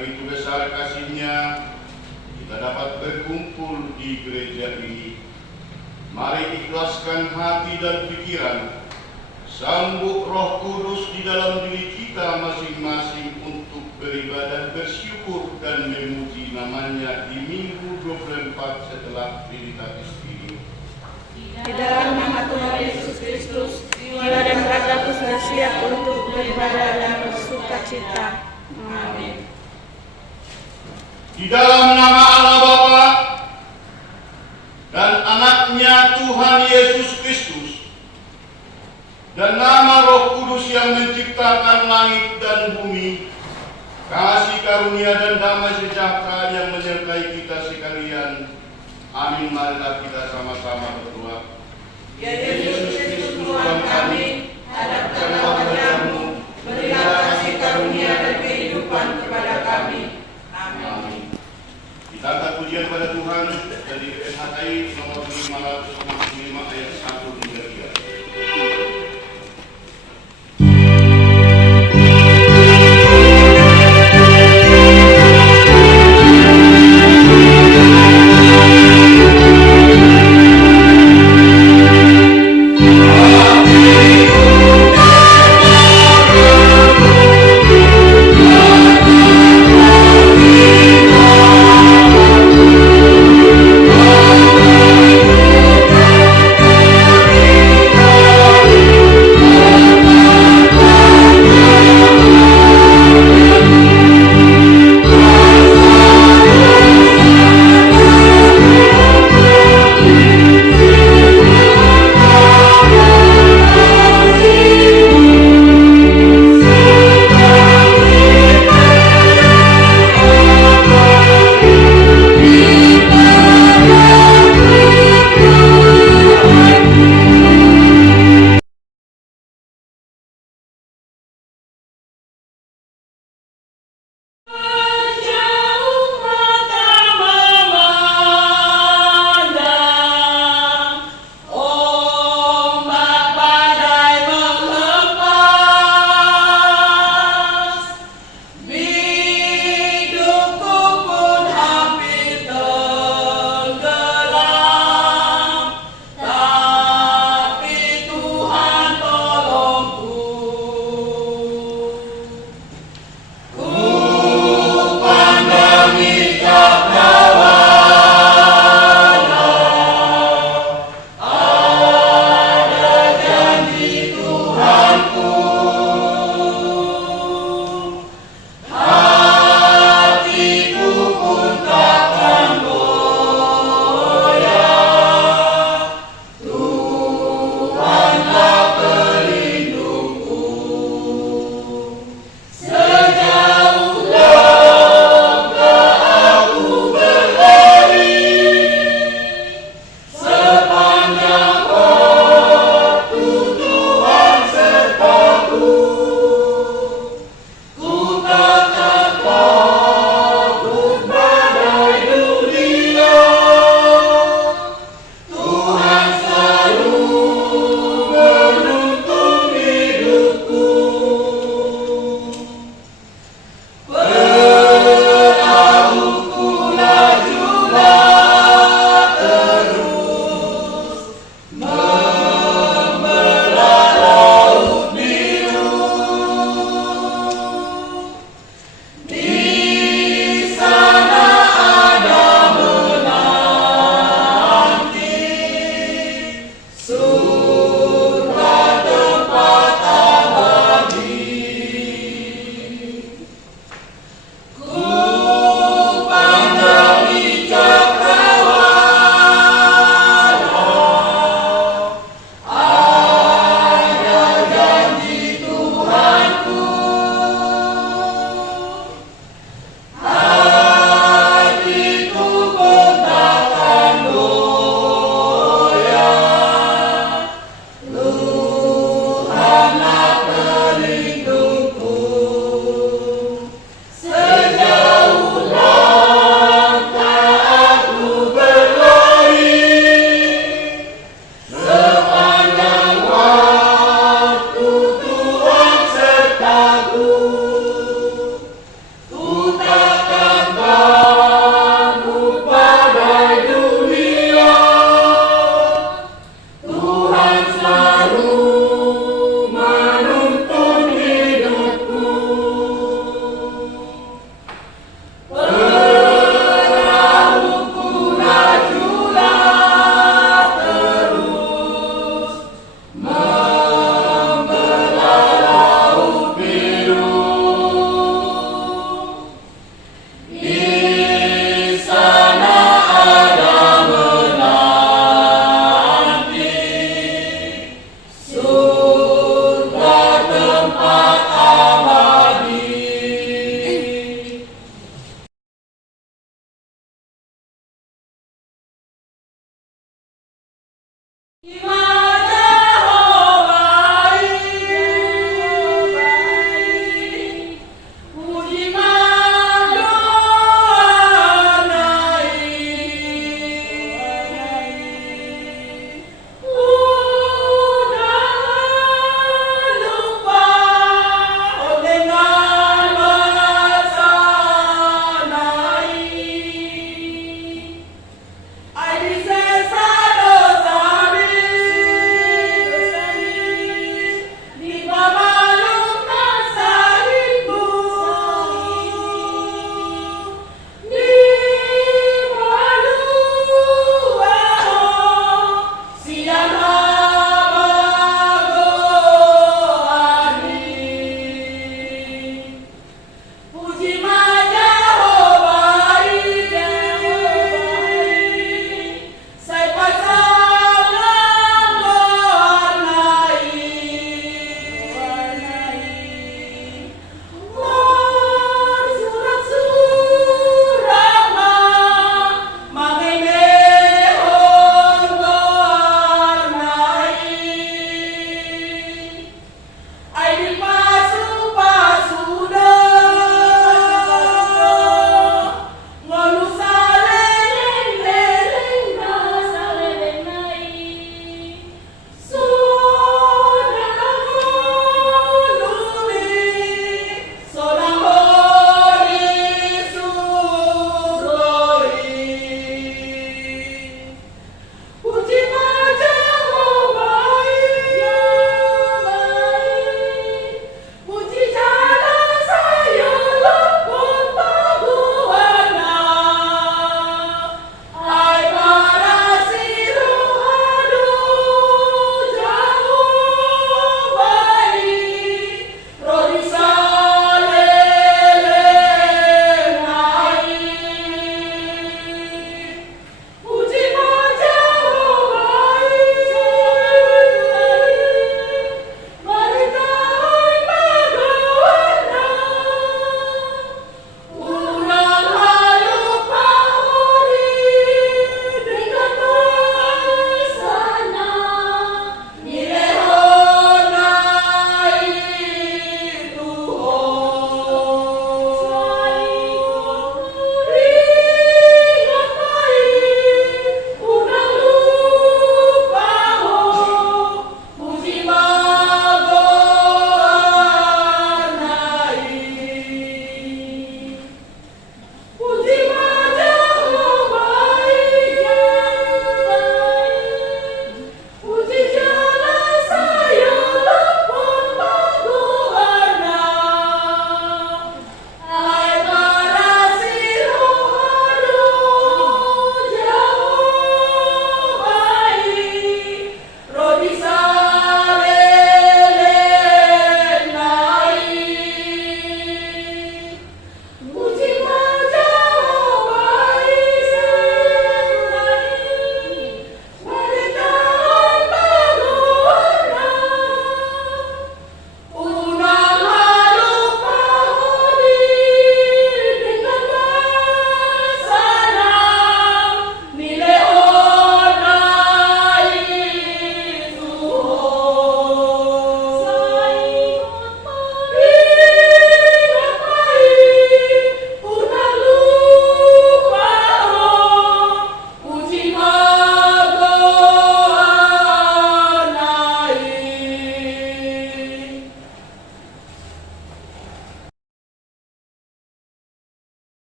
begitu besar kasih-Nya, kita dapat berkumpul di gereja ini. Mari ikhlaskan hati dan pikiran, sambut Roh Kudus di dalam diri kita masing-masing untuk beribadah bersyukur dan memuji namanya di minggu 24 setelah Trinitatis ini. Di dalam nama Tuhan Yesus Kristus, jiwa dan ragaku sudah siap untuk beribadah dan bersuka cita. Amin. Di dalam nama Allah Bapa dan Anaknya Tuhan Yesus Kristus dan nama Roh Kudus yang menciptakan langit dan bumi, kasih karunia dan damai sejahtera yang menyertai kita sekalian. Amin. Marilah kita sama-sama berdoa. Ya Yesus Kristus Tuhan kami, hadapkan wajah-Mu, berilah kasih karunia dan kehidupan kepada kami. Amin. Kita angkat pujian pada Tuhan dari NHI nomor 565 ayat 1 hingga 3.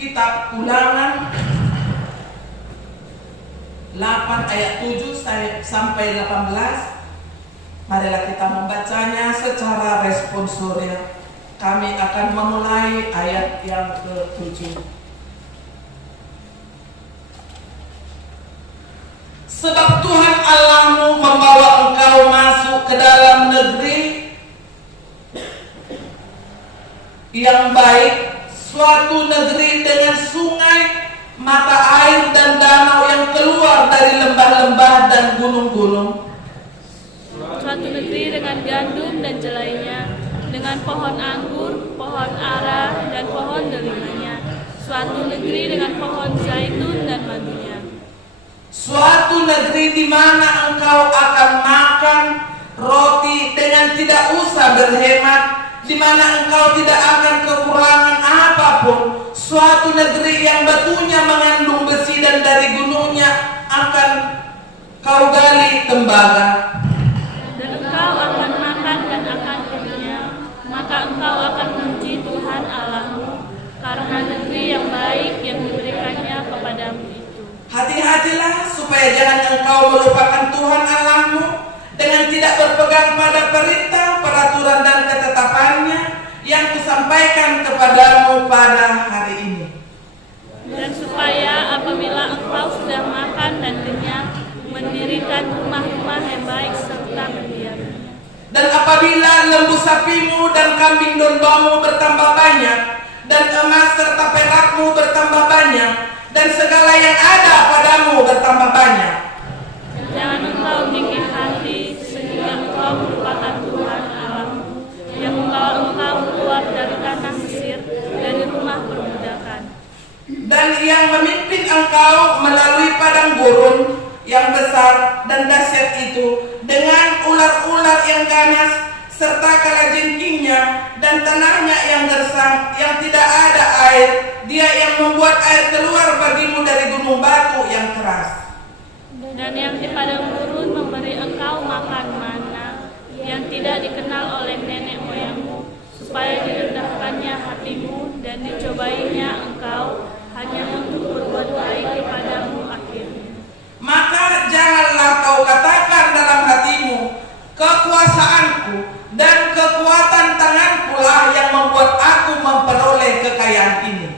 kitab Ulangan 8 ayat 7 sampai 18. Marilah kita membacanya secara responsorial. Kami akan memulai ayat yang ke-7. Sebab Tuhan Allahmu membawa engkau masuk ke dalam negeri yang baik, suatu negeri dengan sungai, mata air dan danau yang keluar dari lembah-lembah dan gunung-gunung. Suatu negeri dengan gandum dan jelainya, dengan pohon anggur, pohon ara, dan pohon delimanya. Suatu negeri dengan pohon zaitun dan madunya. Suatu negeri di mana engkau akan makan roti dengan tidak usah berhemat, di mana engkau tidak akan kekurangan apapun. Suatu negeri yang batunya mengandung besi dan dari gunungnya akan kau gali tembaga. Dan engkau akan makan dan akan kenyang, maka engkau akan memuji Tuhan Allahmu karena negeri yang baik yang diberikannya kepadamu itu. Hati-hatilah supaya jangan engkau melupakan Tuhan Allahmu dengan tidak berpegang pada perintah, peraturan dan ketetapannya yang kusampaikan kepadamu pada hari ini. Dan supaya apabila engkau sudah makan dan kenyang, mendirikan rumah-rumah yang baik serta mendiaminya. Dan apabila lembu sapimu dan kambing dombamu bertambah banyak, dan emas serta perakmu bertambah banyak, dan segala yang ada padamu bertambah banyak, jangan engkau tinggi hati sehingga engkau melupakan Tuhan Allahmu yang membawa engkau keluar dari tanah Mesir, dari rumah perbudakan. dan yang memimpin engkau melalui padang gurun yang besar dan dahsyat itu, dengan ular-ular yang ganas serta kalajengkingnya dan tanahnya yang gersang yang tidak ada air. Dia yang membuat air keluar bagimu dari gunung batu yang keras. Dan yang di padang gurun memberi engkau makan mana yang tidak dikenal oleh nenek moyangmu, supaya direndahkannya hatimu dan dicobainya engkau hanya untuk berbuat baik kepadamu akhirnya. Maka janganlah kau katakan dalam hatimu, kekuasaanku dan kekuatan tanganku lah yang membuat aku memperoleh kekayaan ini.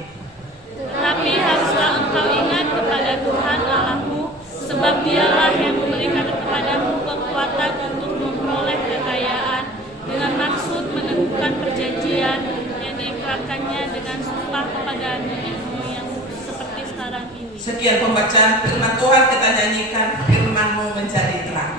Tetapi haruslah engkau ingat kepada Tuhan Allahmu, sebab Dialah yang memberikan kepadamu kekuatan untuk memperoleh kekayaan dengan maksud meneguhkan perjanjian yang diikrarkannya dengan sumpah kepada nenek moyangmu seperti sekarang ini. Sekian pembacaan firman Tuhan, kita nyanyikan firman-Mu menjadi terang.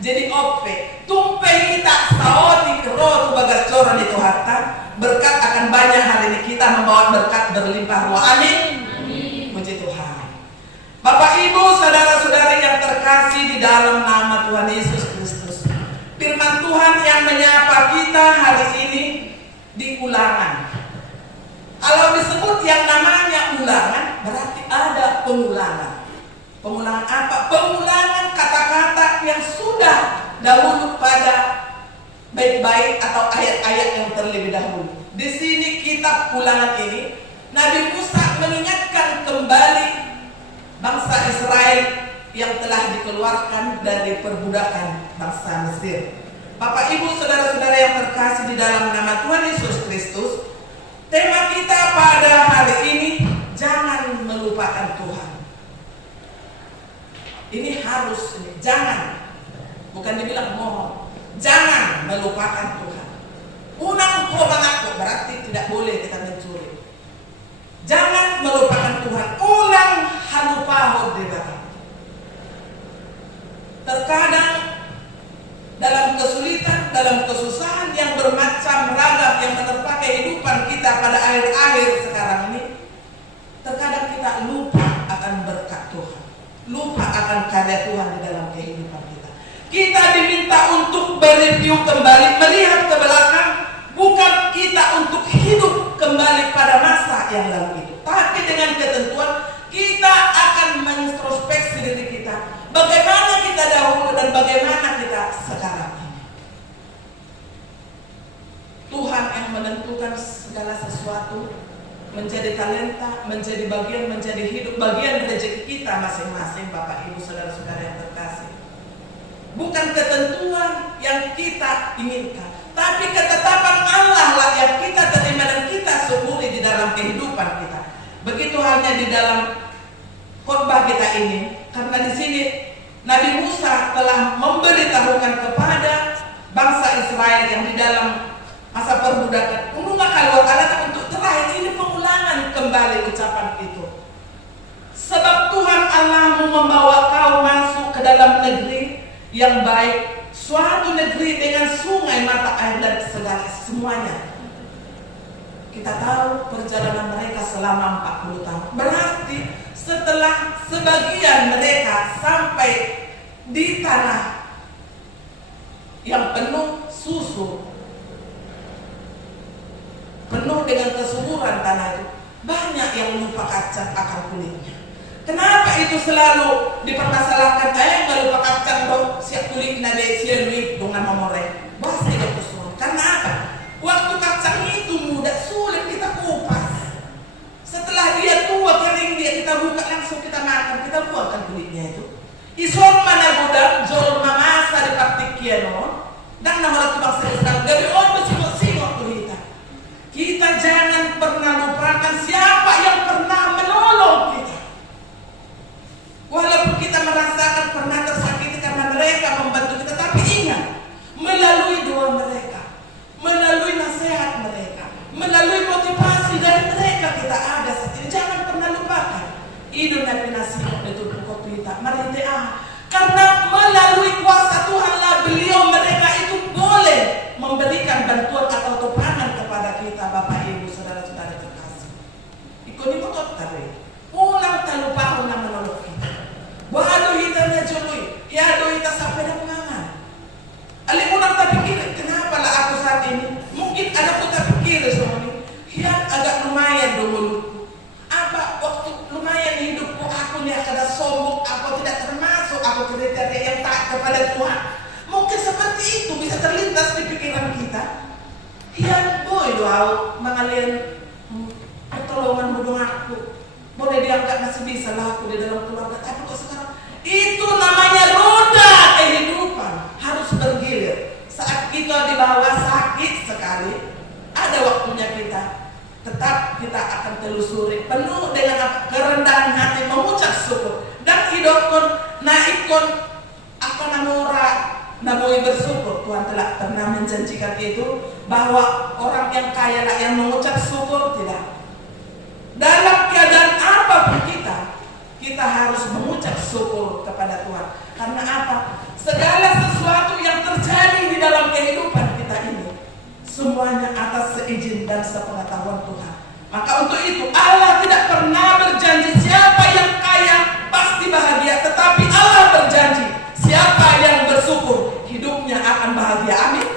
Jadi ope tumpe kita saoti kero tu bagas coron itu harta berkat akan banyak hari ini kita membawa berkat berlimpah ruah. Amin. Puji Tuhan. Bapak Ibu saudara-saudari yang terkasih di dalam nama Tuhan Yesus Kristus, firman Tuhan yang menyapa kita hari ini ulangan. Kalau disebut yang namanya ulangan, berarti ada pengulangan. Pengulangan apa? Pengulangan kata-kata yang sudah dahulu pada baik-baik atau ayat-ayat yang terlebih dahulu. Di sini kitab ulangan ini, Nabi Musa mengingatkan kembali bangsa Israel yang telah dikeluarkan dari perbudakan bangsa Mesir. Bapak, Ibu, saudara-saudara yang terkasih di dalam nama Tuhan Yesus Kristus, tema kita pada hari ini, jangan melupakan Tuhan. Ini harus, jangan, bukan dibilang mohon, jangan melupakan Tuhan. Unang aku berarti tidak boleh kita mencuri. Jangan melupakan Tuhan. Unang halupahod debata. Terkadang dalam kesulitan, dalam kesusahan yang bermacam ragam yang menerpa kehidupan kita pada akhir-akhir sekarang ini, terkadang kita lupa akan berkat Tuhan, lupa akan karya Tuhan di dalam kehidupan kita. Kita diminta untuk mereview kembali, melihat ke belakang, bukan kita untuk hidup kembali pada masa yang lalu itu, tapi dengan ketentuan kita akan mengintrospeksi diri kita, bagaimana kita dahulu dan bagaimana kita sekarang ini. Tuhan yang menentukan segala sesuatu, menjadi talenta, menjadi bagian, menjadi hidup, bagian rezeki kita masing-masing, Bapak, Ibu, saudara-saudara yang terkasih. Bukan ketentuan yang kita inginkan, tapi ketetapan Allah lah yang kita terima dan kita syukuri di dalam kehidupan kita. Begitu halnya di dalam khotbah kita ini, karena di sini Nabi Musa telah memberitahukan kepada bangsa Israel yang di dalam masa perbudakan, untuk terakhir ini pengulangan kembali ucapan itu. Sebab Tuhan Allahmu membawa kau masuk ke dalam negeri yang baik, suatu negeri dengan sungai, mata air dan segala semuanya. Kita tahu perjalanan mereka selama 40 tahun. Berarti setelah sebagian mereka sampai di tanah yang penuh susu, penuh dengan kesuburan tanah itu, banyak yang lupa kacang akar kulitnya. Kenapa itu selalu dipermasalahkan? Nggak lupa kacang dong, siap kulit nade siap dengan memoreng. Pasti ada kesuburan. Karena apa? Waktu kacang itu mudah, sulit kita kupas. Setelah dia tua, kering dia, kita buka langsung kita makan, kita buangkan kulitnya itu. Ison mana gudang, jol mamasa di praktikiano, dan nama ratu bangsa Israel, gabi on bersingok-singok kulita. Kita jangan pernah lupakan siapa yang pernah menolong kita. Walaupun kita merasakan pernah tersakiti karena mereka membantu kita, tapi ingat, melalui doa mereka, melalui nasihat mereka, melalui motivasi dari mereka kita ada saat ini. Jangan pernah lupakan. Idul Nabi Nasib itu kita mari karena melalui kuasa Tuhanlah beliau mereka itu boleh memberikan bantuan atau topangan kepada kita, Bapak, Ibu, saudara-saudara terkasih. Ikoni motot tadi, ulang talupa ulang menolong kita. Waduh kita najului, ya do kita sampai dan mangan. Ali ulang tak pikir, kenapa lah aku saat ini? Mungkin ada aku tak pikir soalnya. Ya agak lumayan dulu. Apa waktu lumayan hidupku, aku nih ada sombong, aku tidak termasuk, aku kriteria yang tak kepada Tuhan. Mungkin seperti itu bisa terlintas di pikiran kita. Ya boy doa mengalir pertolongan bodoh aku. Boleh diangkat masih bisa lah aku di dalam keluarga. Tapi kok sekarang itu namanya roda kehidupan harus bergilir. Saat kita di bawah sakit sekali, ada waktunya kita tetap kita akan telusuri penuh dengan kerendahan hati mengucap syukur dan hidupkan naikkan apa namanya namanya bersyukur. Tuhan telah pernah menjanjikan itu bahwa orang yang kaya lah yang mengucap syukur. Tidak, dalam keadaan apapun kita harus mengucap syukur kepada Tuhan. Karena apa? Segala sesuatu yang terjadi di dalam kehidupan kita ini semuanya atas seizin dan sepengetahuan Tuhan. Maka untuk itu Allah tidak pernah berjanji siapa yang kaya pasti bahagia, tetapi Allah berjanji siapa yang bersyukur hidupnya akan bahagia. Amin.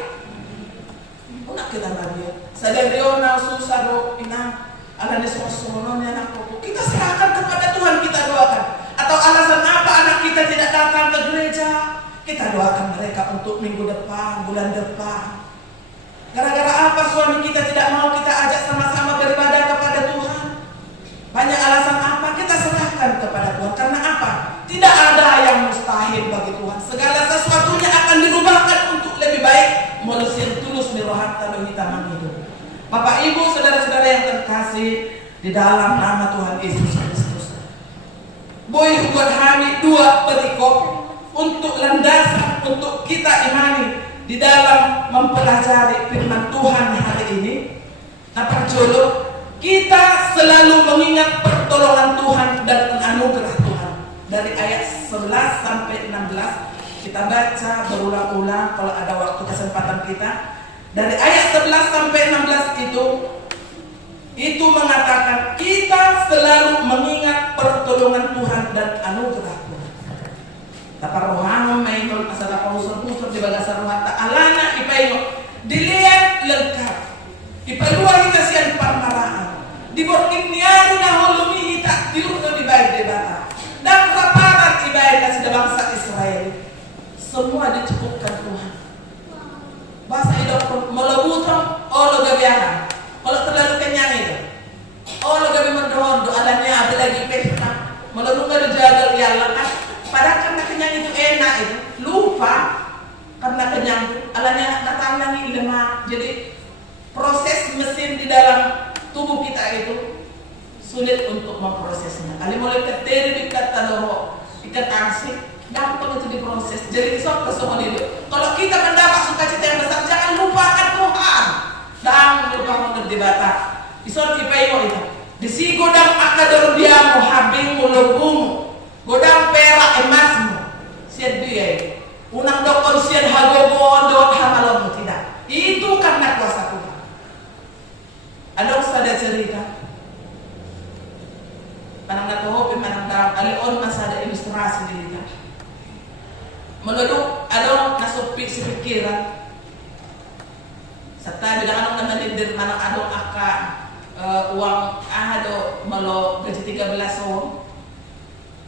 Kita dia. Sadar dia susah do inang ala nesosononya anak koko. Kita serahkan kepada Tuhan, kita doakan. Atau alasan apa anak kita tidak datang ke gereja? Kita doakan mereka untuk minggu depan, bulan depan. Gara-gara apa suami kita tidak mau kita ajak sama-sama beribadah kepada Tuhan? Banyak alasan apa? Kita serahkan kepada Tuhan. Karena apa? Tidak ada yang mustahil bagi Tuhan. Segala sesuatunya akan dirubahkan untuk lebih baik. Manusia tulus mirohata kita menghidup. Bapak Ibu, saudara-saudara yang terkasih di dalam nama Tuhan Yesus Kristus. Boy buat kami 2 perikop untuk landasan untuk kita imani di dalam mempelajari firman Tuhan hari ini. Nah, perjolo kita selalu mengingat pertolongan Tuhan dan anugerah Tuhan. Dari ayat 11 sampai 16 kita baca berulang-ulang kalau ada waktu kesempatan kita. Dari ayat 11 sampai 16 itu mengatakan kita selalu mengingat pertolongan Tuhan dan anugerah Tuhan. Tapar rohano mainol asal pausur-pusur di bagasa rohata alana ipaino dilihat lengkap. Ipalua kita sian parmaraan. Diborkin niado na holumi kita tiur na dibayad di bata. Dan raparan ibayad na sila bangsa Israel. Semua dicukupkan Tuhan. Bahasa hidup melebutong lo gabiahan. Kalau terlalu kenyang itu lo gabi mendohon doalannya ada lagi pesta. Melebut gak dijagal ya lekas. Padahal karena kenyang itu enak itu. Lupa karena kenyang itu alanya datang lagi lemak. Jadi proses mesin di dalam tubuh kita itu sulit untuk memprosesnya. Kali mulai keteri ikat tadoro, ikat arsik, gampang itu diproses. Jadi sok kesemua itu. Kalau kita mendapat sukacita yang besar, jangan lupakan Tuhan. Dan lupa menerdibata. Isor ipayo itu. Disi godang akador diamu, habingmu, lobumu, godang perak emasmu. Sian dia itu. Unang dokter sian hagobodo hamalonmu tidak. Itu karena kuasa Tuhan. Ada usada cerita. Manang natohopi manang dalam alion masada ilustrasi diri. Menurut adong nasupi si pikiran. Serta bidang anong namanindir manang adong aka uang ahado malo gaji 13 on.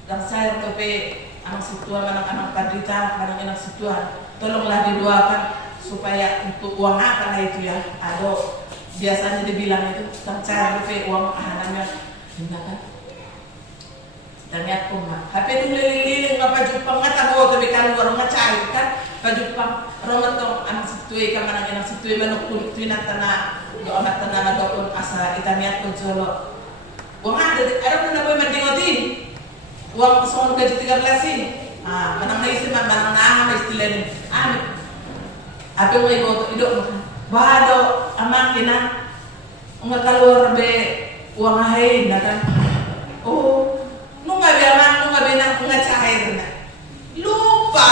Dan saya kepe anak situan manang padrita manang anak situan. Tolonglah didoakan supaya untuk uang apa lah itu ya. Ado biasanya dibilang itu cara kepe uang ahananya tindakan. Dan ya kumah. HP dulu liling apa Jepang ngata bawa tapi kan luar ngacai kan. Pajupang romatong anak situi kamana anak situi manuk kulit tuinan tanah do amat tanah do asa itaniat ko jolo. Uang ada pun boy mandingotin. Uang sono gaji 13 ini. Manang naisip manang na istilah ni. Apa may go idok bado amang kina ngakaluar be uang hain kan. Nunga binang cair na. Lupa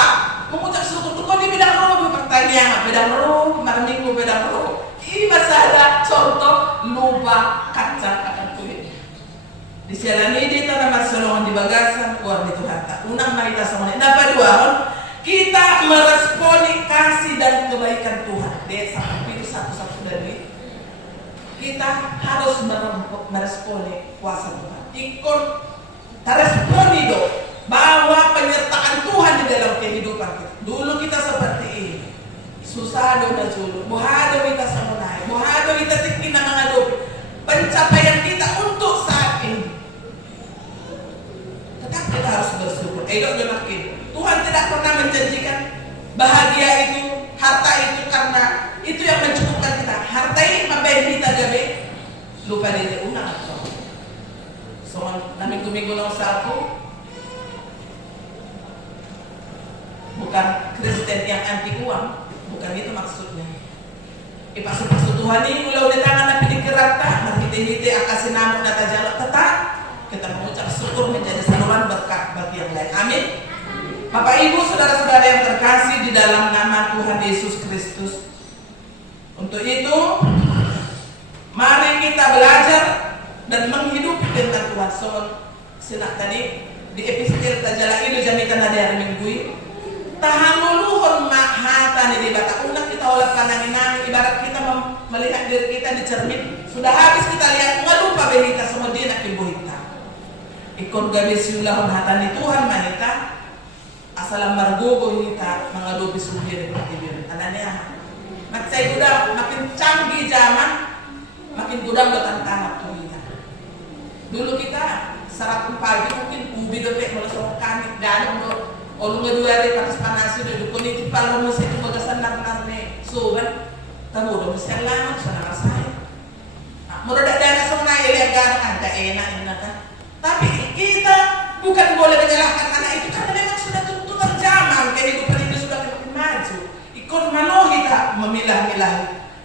mengucap syukur tuh kok di bidang roh pertanyaan bidang roh minggu bidang roh. Ini masalah contoh lupa kacang akan kulit. Di sialani di tanah masolongan di bagasan keluar di Tuhan tak unang maita sama ini. Dapat dua kita meresponi kasih dan kebaikan Tuhan. Dia sampai itu satu-satu dari kita harus meresponi kuasa Tuhan. Ikut teresponi dong bahwa penyertaan Tuhan di dalam kehidupan kita. Dulu kita seperti ini, susah do na julu, buhado kita samunay, buhado kita tikin na mengadopi pencapaian kita untuk saat ini. Tetap kita harus bersyukur. Dok makin Tuhan tidak pernah menjanjikan bahagia itu, harta itu karena itu yang mencukupkan kita. Harta ini mabayin kita gabe lupa diri unang atau so, minggu-minggu lang sa ako, bukan Kristen yang anti uang, bukan itu maksudnya. Ipasok-pasok Tuhan ini, ulaw na tangan na pinigirata, maghiti-hiti ang kasinamon na tajalot, tetap kita mengucap syukur menjadi saluran berkat bagi yang lain. Amin. Bapak Ibu, saudara-saudara yang terkasih di dalam nama Tuhan Yesus Kristus. Untuk itu, mari kita belajar dan menghidupi dengan Tuhan. So, sinak tadi di episode tajala itu jamitan ada hari minggu. Tahamuluhon mahata ni di bata una kita oleh pananginan ibarat kita melihat diri kita di cermin. Sudah habis kita lihat, nggak lupa berita semua dia nak ibu kita. Ikon gabi siulahon hatani Tuhan manita, asalam margogo kita mengadopi sumber dari anaknya. Maksai gudang makin canggih zaman, makin gudang buatan tanah tuh kita. Dulu kita sarapan pagi mungkin ubi dotek melasok kami dan olung ngedua hari panas panas sudah dukun itu paling musik itu bagasan narne so kan tamu udah mesti lama sana saya. Menurut dana semua yang ada enak kan. Tapi kita bukan boleh menyalahkan anak itu karena memang sudah tuntutan zaman, kehidupan ini sudah makin maju. Ikon mano kita memilah-milah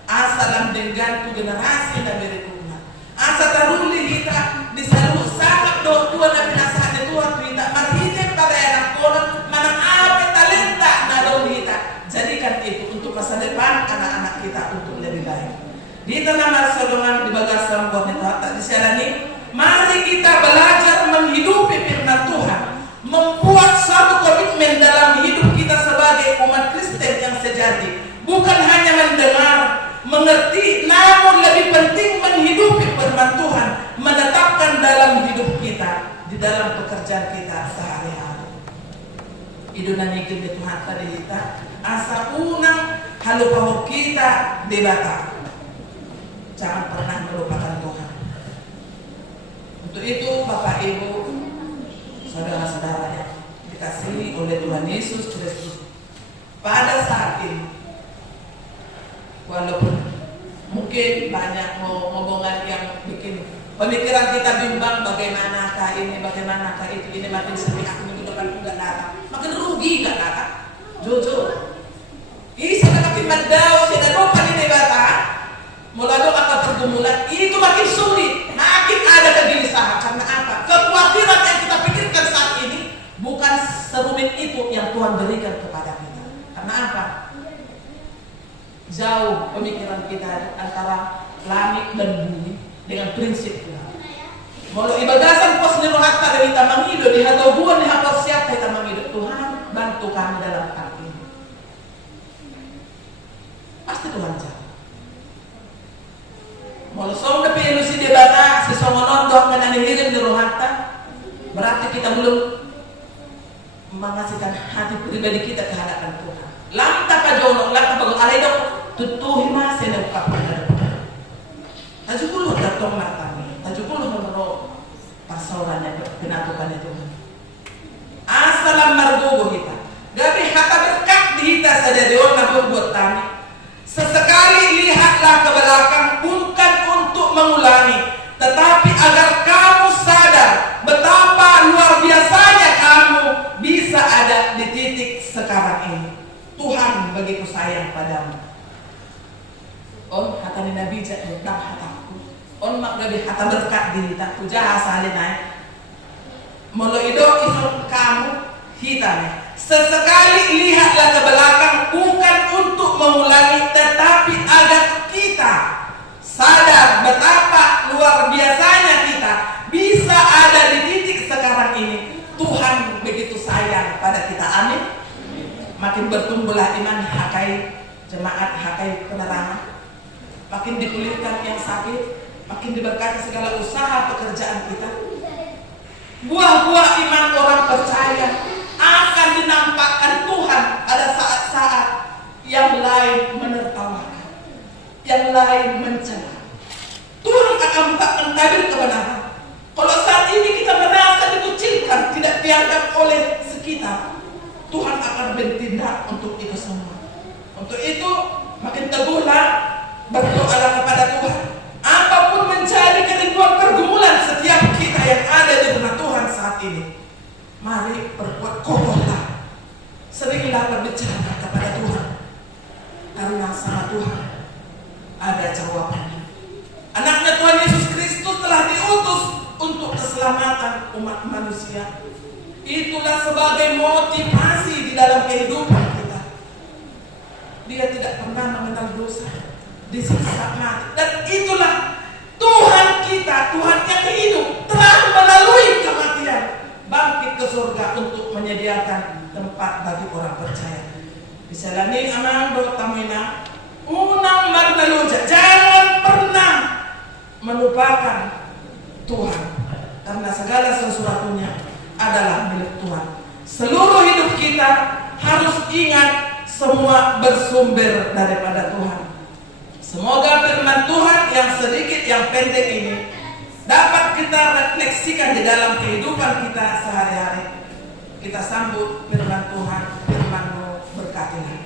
asalam dengan tu generasi dan berikutnya. Asa taruli kita disalu sangat do Tuhan dan binasaan Tuhan kita. Marhite pada anak konon manang apa talenta na do kita. Jadikan itu untuk masa depan anak-anak kita untuk lebih baik. Di tanah marsolongan di bagasan buat tak disalani. Mari kita belajar menghidupi firman Tuhan, membuat satu komitmen dalam hidup kita sebagai umat Kristen yang sejati. Bukan hanya mendengar, mengerti, namun lebih penting menghidupi firman Tuhan, menetapkan dalam hidup kita, di dalam pekerjaan kita sehari-hari. Itu nanti kita Tuhan tadi kita, asa unang halupahu kita debata. Jangan pernah melupakan Tuhan. Untuk itu Bapak Ibu, saudara-saudara yang dikasihi oleh Tuhan Yesus Kristus, pada saat ini, walaupun mungkin banyak ngomongan yang bikin pemikiran kita bimbang, bagaimanakah ini, bagaimanakah itu, ini makin sepi, aku minggu depan enggak datang, makin rugi enggak datang, jujur. Ini sudah makin mandau, sudah lupa ini bata. Mulai akan pergumulan itu makin sulit, makin ada kegelisahan. Karena apa? Kekhawatiran yang kita pikirkan saat ini bukan serumit itu yang Tuhan berikan kepada kita. Karena apa? Jauh pemikiran kita antara langit dan bumi dengan prinsip Tuhan. Mulai ibadasan pos nirohat tak kita menghidup di hatau buan di hatau siap kita menghidup. Tuhan bantu kami dalam hal ini. Pasti Tuhan jauh. Kalau sudah ilusi debata, sesuatu nonton menanihirin di rohata, berarti kita belum mengasihkan hati pribadi kita ke hadapan Tuhan. Lamta ka jono, lamta bago alay daw tutuhi mas na kapada. Tajukuluh datong matami, tajukuluh mero pasoran na pinatukan itu. Asalam margogo kita. Gabi hata berkat di kita saja dewan na buat kami. Sesekali lihatlah ke belakang, bukan untuk mengulangi, tetapi agar kamu sadar betapa luar biasanya kamu bisa ada di titik sekarang ini. Tuhan begitu sayang padamu. On hatani nabi jatuh hataku. On mak gabi hata berkat diri tak puja asalin naik. Molo ido iso kamu hitane. Sesekali lihatlah ke belakang, bukan untuk mengulangi, tetapi agar kita sadar betapa luar biasanya kita bisa ada di titik sekarang ini. Tuhan begitu sayang pada kita, amin. Makin bertumbuhlah iman hakai jemaat, hakai penerangan. Makin dipulihkan yang sakit, makin diberkati segala usaha pekerjaan kita. Buah-buah iman orang percaya akan dinampakkan Tuhan pada saat-saat yang lain menertawakan, yang lain mencela. Tuhan akan bukakan tabir kebenaran. Kalau saat ini kita merasa dikucilkan, tidak dianggap oleh sekitar, Tuhan akan bertindak untuk itu semua. Untuk itu makin teguhlah berdoalah kepada Tuhan. Apapun menjadi kerinduan pergumulan setiap kita yang ada di rumah Tuhan saat ini, mari berbuat kokohlah. Seringlah berbicara kepada Tuhan, karena sama Tuhan ada jawabannya. Anaknya Tuhan Yesus Kristus telah diutus untuk keselamatan umat manusia. Itulah sebagai motivasi di dalam kehidupan kita. Dia tidak pernah mengenal dosa, disiksa mati. Dan itulah Tuhan kita, Tuhan yang hidup, telah melalui kematian bangkit ke surga untuk menyediakan tempat bagi orang percaya. Bisalani amang do tamina Unang magnaluja, jangan pernah melupakan Tuhan, karena segala sesuatunya adalah milik Tuhan. Seluruh hidup kita harus ingat semua bersumber daripada Tuhan. Semoga firman Tuhan yang sedikit, yang pendek ini dapat kita refleksikan di dalam kehidupan kita sehari-hari. Kita sambut firman Tuhan, firman-Mu berkatilah.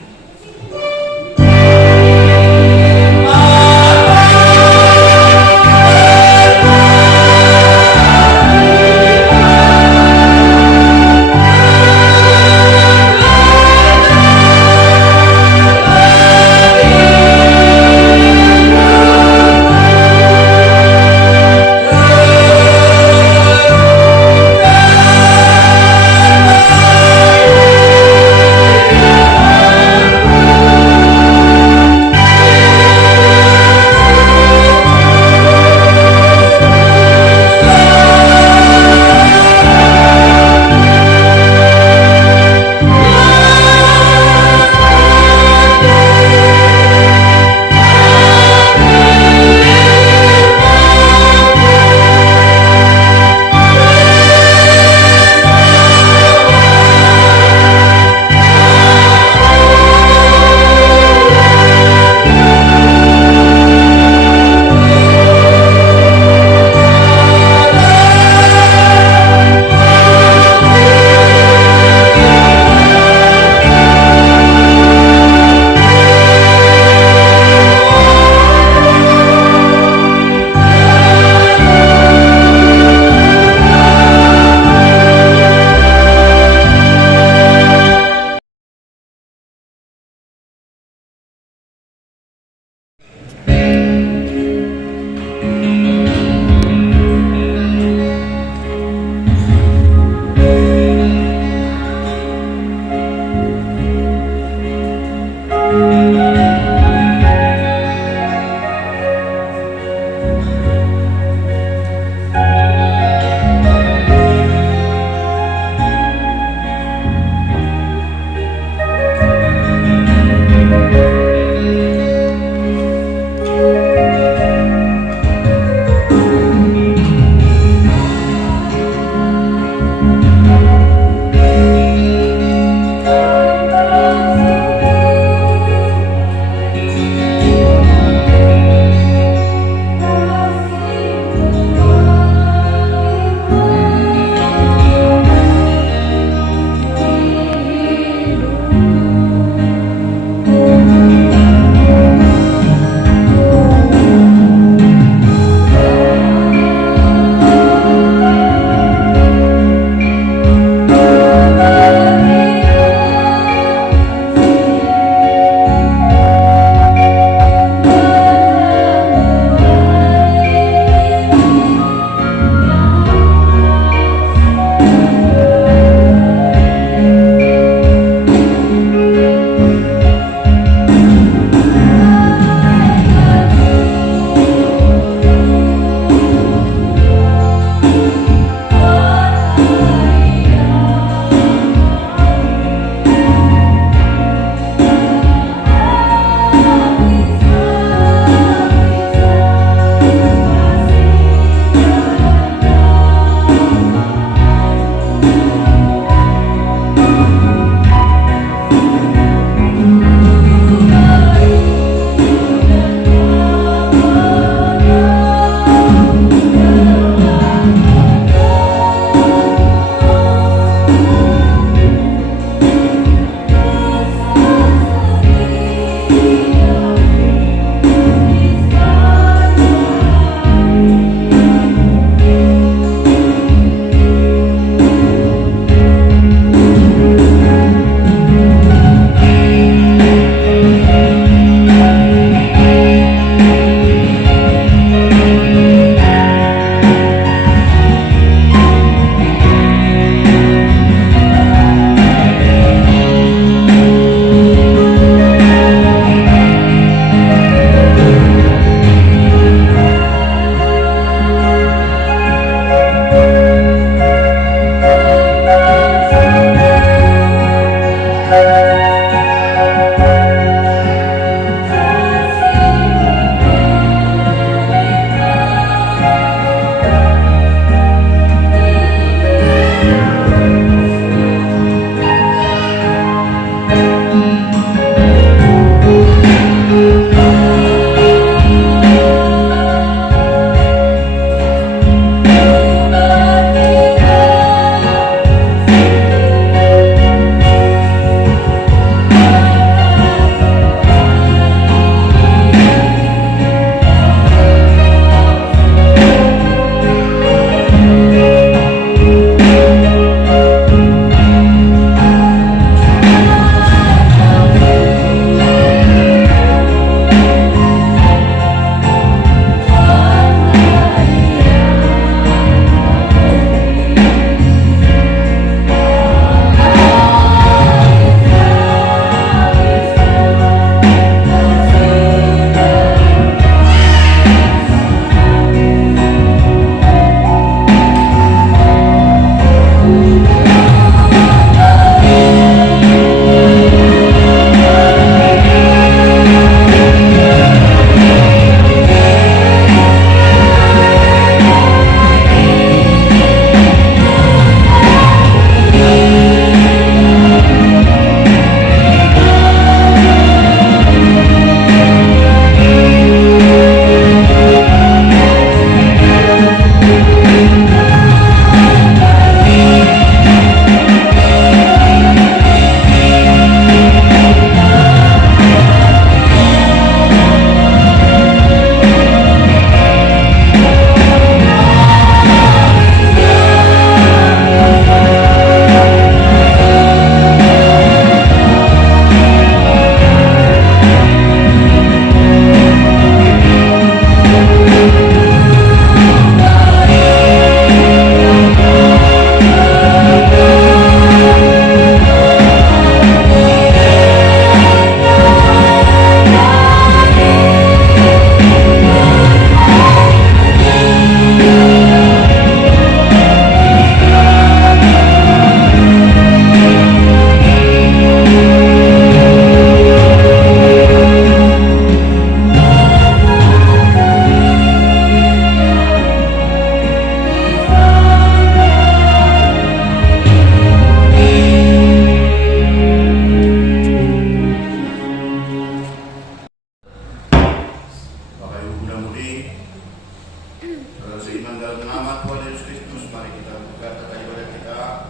seiman dalam nama Tuhan Yesus Kristus, mari kita buka tata ibadah kita.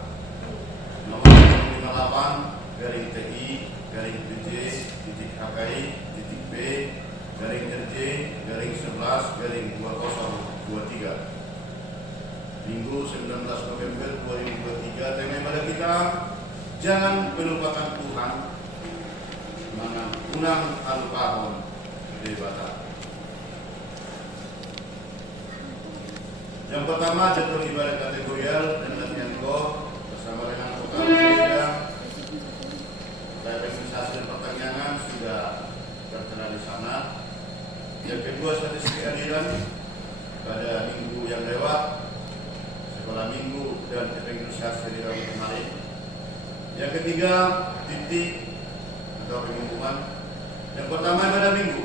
Nomor 58-TI-PJ-B-RJ-11-2023. Minggu 19 November 2023. Tema ibadah kita, jangan melupakan Tuhan, unang alupahon debata. Yang pertama, jadwal ibadah kategorial dan latihan kor bersama dengan vokal gereja. Registrasi dan pertanyaan sudah tertera di sana. Yang kedua, statistik hadiran pada minggu yang lewat, sekolah minggu dan evangelisasi di Rabu kemarin. Yang ketiga, titik atau pengumuman. Yang pertama, ibadah minggu.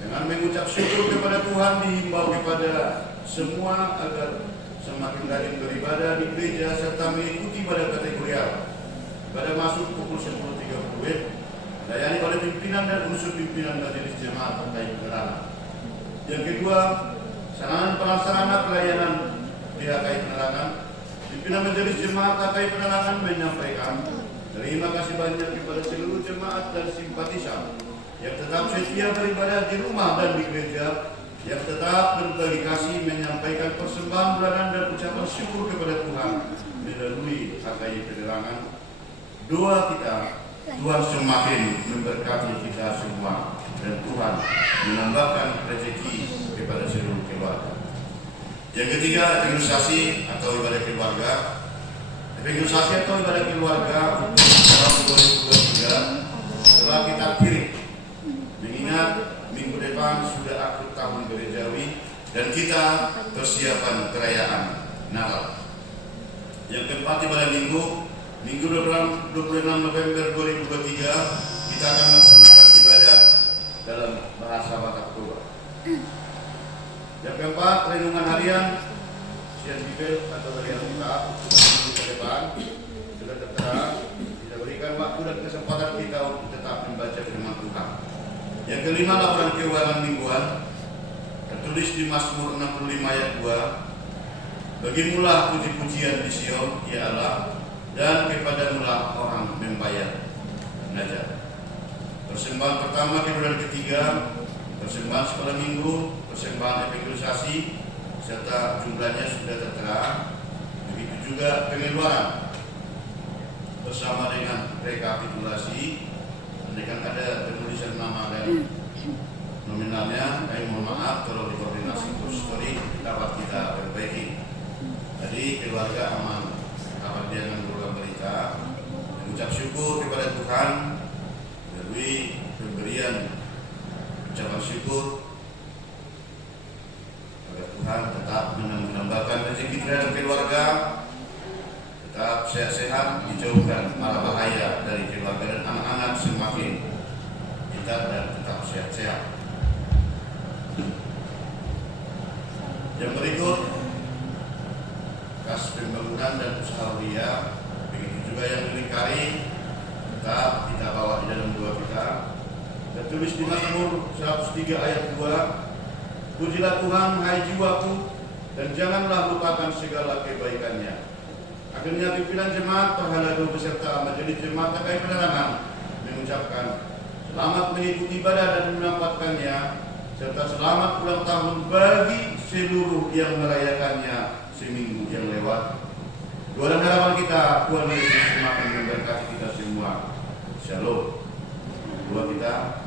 Dengan mengucap syukur kepada Tuhan, dihimbau kepada semua agar semakin rajin beribadah di gereja serta mengikuti ibadah kategorial. Pada masuk pukul 10.30, layani oleh pimpinan dan unsur pimpinan majelis jemaat terkait penerangan. Yang kedua, sarana prasarana pelayanan DHKI penerangan. Pimpinan majelis jemaat DHKI penerangan menyampaikan terima kasih banyak kepada seluruh jemaat dan simpatisan yang tetap setia beribadah di rumah dan di gereja, yang tetap berbagi kasih, menyampaikan persembahan bulanan dan ucapan syukur kepada Tuhan melalui DHKI penerangan. Doa kita, Tuhan semakin memberkati kita semua dan Tuhan menambahkan rezeki kepada seluruh keluarga. Yang ketiga, evangelisasi atau ibadah keluarga. Evangelisasi atau ibadah keluarga untuk tahun 2023 telah kita kirim, mengingat minggu depan sudah akhir tahun gerejawi dan kita persiapan perayaan Natal. Yang keempat, ibadah Minggu 26 November 2023 kita akan melaksanakan ibadah dalam bahasa Batak Toba. Yang keempat, renungan harian Sian Bibel atau harian kita minggu ke depan sudah tertera. Kita berikan waktu dan kesempatan kita untuk tetap membaca firman Tuhan. Yang kelima, laporan keuangan mingguan tertulis di Mazmur 65 ayat 2. Bagimulah puji-pujian di Sion, ya Allah, dan kepadamulah orang membayar najat. Persembahan pertama, kedua dan ketiga, persembahan sekolah minggu, persembahan evangelisasi, serta jumlahnya sudah tertera. Begitu juga pengeluaran bersama dengan rekapitulasi. Andaikan ada penulisan nama dan nominalnya, kami mohon maaf kalau dikoordinasi story dapat kita perbaiki. Jadi keluarga aman, dapat dengan program berita, mengucap syukur kepada Tuhan melalui pemberian ucapan syukur agar Tuhan tetap menambahkan rezeki kita dan keluarga, tetap sehat-sehat, dijauhkan mara bahaya dari keluarga dan anak-anak semakin kita dan tetap sehat-sehat. Yang berikut, kas pembangunan dan usaha ria, begitu juga yang melingkari, tetap kita bawa di dalam doa kita. Tertulis di Mazmur 103 ayat 2, pujilah Tuhan hai jiwaku, dan janganlah lupakan segala kebaikannya. Akhirnya pimpinan jemaat Perhalado beserta majelis jemaat DHKI penerangan mengucapkan selamat mengikuti ibadah dan mendapatkannya, serta selamat ulang tahun bagi seluruh yang merayakannya seminggu yang lewat. Doa dan harapan kita, Tuhan Yesus semakin memberkati kita semua. Shalom. Doa kita.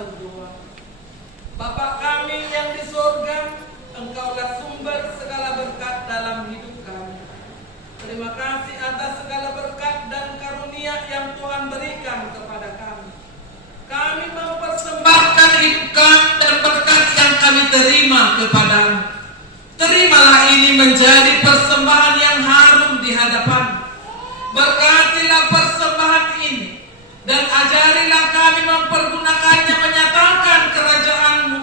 berdoa. Bapa kami yang di surga, Engkaulah sumber segala berkat dalam hidup kami. Terima kasih atas segala berkat dan karunia yang Tuhan berikan kepada kami. Kami mempersembahkan hidup kami dan berkat yang kami terima kepadamu. Terimalah ini menjadi persembahan yang harum di hadapan. Berkatilah persembahan ini dan ajarilah kami mempergunakannya menyatakan kerajaan-Mu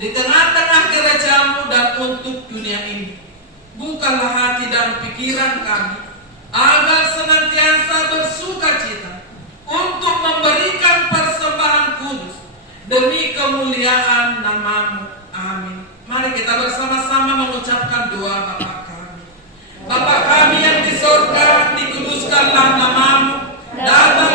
di tengah-tengah gereja-Mu dan untuk dunia ini. Bukalah hati dan pikiran kami agar senantiasa bersukacita untuk memberikan persembahan kudus demi kemuliaan nama-Mu. Amin. Mari kita bersama-sama mengucapkan doa Bapa kami. Bapa kami yang di surga, dikuduskanlah nama-Mu, datang